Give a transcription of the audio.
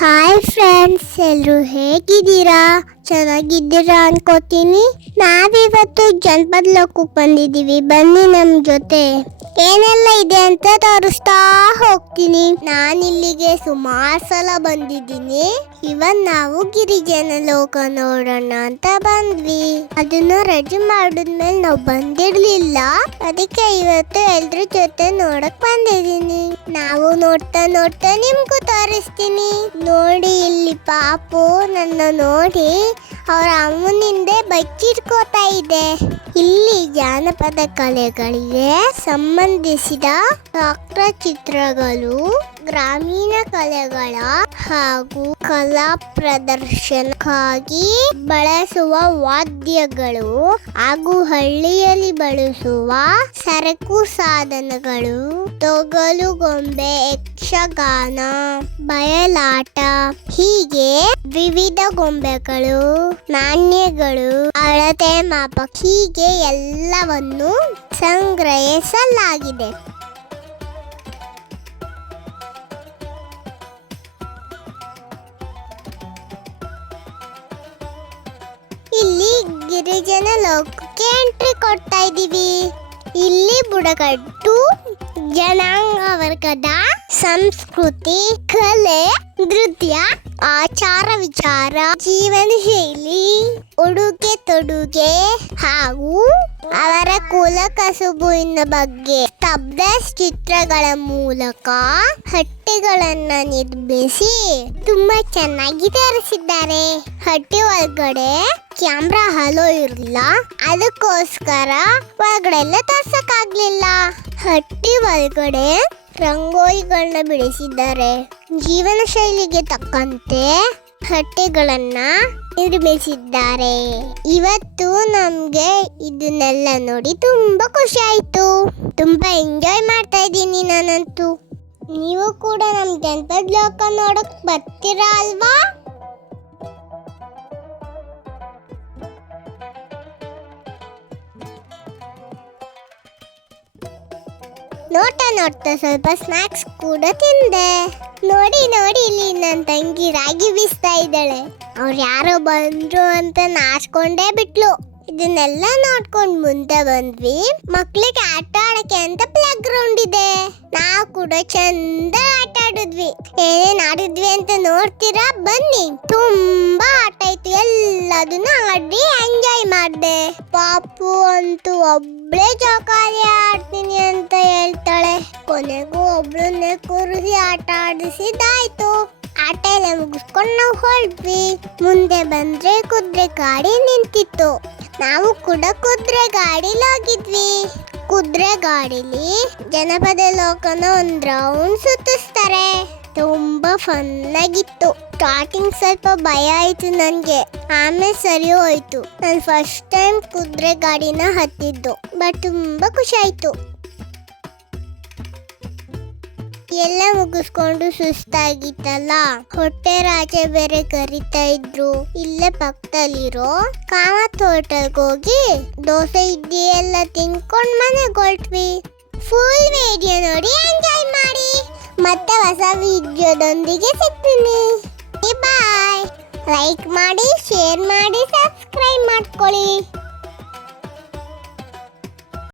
Hi friends, ಎಲ್ಲರೂ ಹೇಗಿದ್ದೀರಾ? ಚೆನ್ನಾಗಿದ್ದೀರಾ ಅನ್ಕೋತೀನಿ. ನಾವಿವತ್ತು ಜನಪದ ಲೋಕಕ್ಕೆ ಬಂದಿದ್ದೀವಿ. ಬನ್ನಿ ನಮ್ಮ ಜೊತೆ. ಏನೆಲ್ಲ ಇದೆ ಅಂತ ತೋರಿಸ್ತಾ ಹೋಗ್ತೀನಿ. ನಾನಿಲ್ಲಿಗೆ ಸುಮಾರು ಸಲ ಬಂದಿದ್ದೀನಿ. ಇವನ್ ನಾವು ಗಿರಿಜನ ಲೋಕ ನೋಡೋಣ ಅಂತ ಬಂದ್ವಿ. ಅದನ್ನ ರಜೆ ಮಾಡಿದ್ಮೇಲೆ ನಾವು ಬಂದಿರ್ಲಿಲ್ಲ. ಅದಕ್ಕೆ ಇವತ್ತು ಎಲ್ರ ಜೊತೆ ನೋಡಕ್ ಬಂದಿದ್ದೀನಿ. ನಾವು ನೋಡ್ತಾ ನೋಡ್ತಾ ನಿಮ್ಗೂ ತೋರಿಸ್ತೀನಿ. ನೋಡಿ, ಇಲ್ಲಿ ಪಾಪು ನನ್ನ ನೋಡಿ ಅವರ ಅಮ್ಮನಿಂದ ಬಚ್ಚಿಟ್ಕೋತಾ ಇದೆ. ಇಲ್ಲಿ ಜಾನಪದ ಕಲೆಗಳಿಗೆ ಸಂಬಂಧಿಸಿದ ಚಿತ್ರಗಳು, ಗ್ರಾಮೀಣ ಕಲೆಗಳ ಹಾಗೂ ಕಲಾ ಪ್ರದರ್ಶನಕ್ಕಾಗಿ ಬಳಸುವ ವಾದ್ಯಗಳು ಹಾಗೂ ಹಳ್ಳಿಯಲ್ಲಿ ಬಳಸುವ ಸರಕು ಸಾಧನಗಳು, ತೊಗಲು ಗೊಂಬೆ, ಯಕ್ಷಗಾನ, ಬಯಲಾಟ, ಹೀಗೆ ವಿವಿಧ ಗೊಂಬೆಗಳು, ನಾಣ್ಯಗಳು, ಅಳತೆ ಮಾಪ, ಹೀಗೆ ಎಲ್ಲವನ್ನು ಸಂಗ್ರಹಿಸಲಾಗಿದೆ. ಇಲ್ಲಿ ಗಿರಿಜನ ಲೋಕಕ್ಕೆ ಎಂಟ್ರಿ ಕೊಡ್ತಾ ಇದ್ದೀವಿ. ಇಲ್ಲಿ ಬುಡಕಟ್ಟು ಜನಾಂಗ ವರ್ಗದ ಸಂಸ್ಕೃತಿ, ಕಲೆ, ನೃತ್ಯ, ಆಚಾರ ವಿಚಾರ, ಜೀವನ ಶೈಲಿ, ಉಡುಗೆ ತೊಡುಗೆ ಹಾಗೂ ಅವರ ಕುಲ ಕಸುಬಿನ ಬಗ್ಗೆ ಸ್ತಬ್ಧ ಚಿತ್ರಗಳ ಮೂಲಕ ಹಟ್ಟಿಗಳನ್ನ ನಿರ್ಮಿಸಿ ತುಂಬಾ ಚೆನ್ನಾಗಿ ತೋರಿಸಿದ್ದಾರೆ. ಹಟ್ಟಿ ಒಳಗಡೆ ಕ್ಯಾಮ್ರಾ ಹಲೋ ಇರಲಿಲ್ಲ, ಅದಕ್ಕೋಸ್ಕರ ಒಳಗಡೆ ಎಲ್ಲ ತೋರ್ಸಕ್ಕಾಗ್ಲಿಲ್ಲ. ಹಟ್ಟಿ ಒಳಗಡೆ ರಂಗೋಲಿಗಳನ್ನ ಬಿಡಿಸಿದ್ದಾರೆ. ಜೀವನ ಶೈಲಿಗೆ ತಕ್ಕಂತೆ ಹಟ್ಟಿಗಳನ್ನ ನಿರ್ಮಿಸಿದ್ದಾರೆ. ಇವತ್ತು ನಮ್ಗೆ ಇದನ್ನೆಲ್ಲ ನೋಡಿ ತುಂಬಾ ಖುಷಿ ಆಯ್ತು. ತುಂಬಾ ಎಂಜಾಯ್ ಮಾಡ್ತಾ ಇದ್ದೀನಿ ನಾನಂತೂ. ನೀವು ಕೂಡ ನಮ್ ಜನಪದ ಲೋಕ ನೋಡಕ್ ಬರ್ತೀರಾ ಅಲ್ವಾ? ನೋಡ್ತಾ ನೋಡ್ತಾ ಸ್ವಲ್ಪ ಸ್ನಾಕ್ಸ್ ಕೂಡ ತಿಂದೆ. ನೋಡಿ ನೋಡಿ, ಇಲ್ಲಿ ನನ್ನ ತಂಗಿ ರಾಗಿ ಬೀಸ್ತಾ ಇದ್ದಾಳೆ. ಅವ್ರು ಯಾರೋ ಬಂದ್ರು ಅಂತ ನಾಚ್ಕೊಂಡೇ ಬಿಟ್ಲು. ಇದನ್ನೆಲ್ಲ ನೋಡ್ಕೊಂಡು ಮುಂದೆ ಬಂದ್ವಿ. ಮಕ್ಳಿಗೆ ಆಟ ಆಡಕ್ಕೆ ಅಂತ ಪ್ಲೇ ಗ್ರೌಂಡ್ ಇದೆ. ನಾವು ಕೂಡ ಚಂದ ಆಟ ಆಡಿದ್ವಿ. ಏನೇನ್ ಆಡಿದ್ವಿ ಅಂತ ನೋಡ್ತೀರಾ? ಬನ್ನಿ. ತುಂಬಾ ಆಟ ಇತ್ತು, ಎಲ್ಲದನ್ನ ಆಡಿ ಎಂಜಾಯ್ ಮಾಡಿದೆ. ಪಾಪು ಅಂತೂ ಒಬ್ಳೆ ಜೋಕಾಲಿ ಆಡ್ತೀನಿ ಅಂತ ಹೇಳ್ತಾಳೆ. ಕೊನೆಗೂ ಒಬ್ಳನ್ನೇ ಕೂರಿಸಿ ಆಟ ಆಡಿಸಿದಾಯ್ತು. ಆಟ ಎಲ್ಲ ಮುಗಿಸ್ಕೊಂಡು ನಾವು ಹೊರಟ್ವಿ. ಮುಂದೆ ಬಂದ್ರೆ ಕುದುರೆ ಗಾಡಿ ನಿಂತಿತ್ತು. ನಾವು ಕೂಡ ಕುದುರೆ ಗಾಡಿಲಿ ಹೋಗಿದ್ವಿ. ಕುದುರೆ ಗಾಡಿಲಿ ಜನಪದ ಲೋಕನ ಒಂದ್ ರೌಂಡ್ ಸುತ್ತಿಸ್ತಾರೆ. ತುಂಬಾ ಫನ್ ಆಗಿತ್ತು. ಸ್ಟಾರ್ಟಿಂಗ್ ಸ್ವಲ್ಪ ಭಯ ಆಯ್ತು ನನ್ಗೆ, ಆಮೇಲೆ ಸರಿ ಹೋಯ್ತು. ನಾನು ಫಸ್ಟ್ ಟೈಮ್ ಕುದುರೆ ಗಾಡಿನ ಹತ್ತಿದ್ದು, ಬಟ್ ತುಂಬಾ ಖುಷಿ ಆಯ್ತು. ಎಲ್ಲ ಮುಗಿಸ್ಕೊಂಡು ಸುಸ್ತಾಗಿತ್ತಲ್ಲ, ಹೊಟ್ಟೆ ರಾಜ ಬೇರೆ ಕರಿತಾ ಇದ್ರು. ಇಲ್ಲೇ ಪಕ್ಕದಲ್ಲಿರೋ ಕಾಮತ್ ಹೋಟೆಲ್ಗೆ ಹೋಗಿ ದೋಸೆ ಇಡ್ಲಿ ಎಲ್ಲ ತಿನ್ಕೊಂಡ್ ಮನೆಗೆ ಹೊರಟ್ವಿ. ಫುಲ್ ವಿಡಿಯೋ ನೋಡಿ ಎಂಜಾಯ್ ಮಾಡಿ. ಮತ್ತೆ ಹೊಸ ವಿಡಿಯೋದೊಂದಿಗೆ ಸಿಗ್ತೀನಿ. ಬಾಯ್. ಲೈಕ್ ಮಾಡಿ, ಶೇರ್ ಮಾಡಿ, ಸಬ್ಸ್ಕ್ರೈಬ್ ಮಾಡ್ಕೊಳ್ಳಿ.